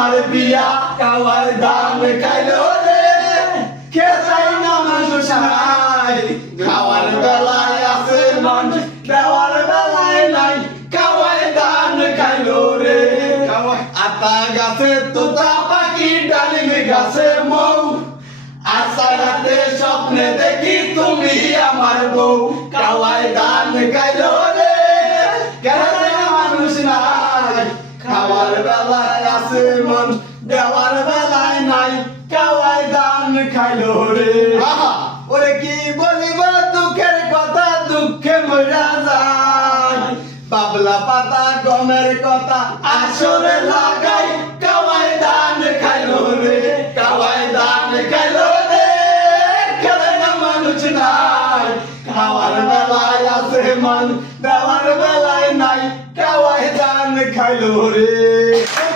আমার বিয়া কাওয়ার ধান খাইলো রে খেতাই না মানুষ নাই খাওয়ার বেলায় আছে মানুষ দেওয়ার বেলায় নাই কাওয়ার ধান খাইলো রে আতা গাছে তোতা পাখি ডালিম গাছে মৌ আশা রাতে স্বপ্নে দেখি তুমি আমার বউ কাওয়ার ধান খাইলো রে খেতাই না মানুষ নাই খাওয়ার বেলায় আছে মন দেওয়ার বেলায় নাই কাওয়ার ধান খাইলো রে ওরে কি বলিব দুঃখের কথা দুঃখে মরা যায় বাবলা পাতা গমের কথা আসরে লাগাই কাওয়ার ধান খাইলো রে কাওয়ার ধান খাইলো রে খেলে না মানুষ নাই খাওয়ার বেলায় আছে মন দেওয়ার বেলায় নাই কাওয়ার ধান খাইলো রে।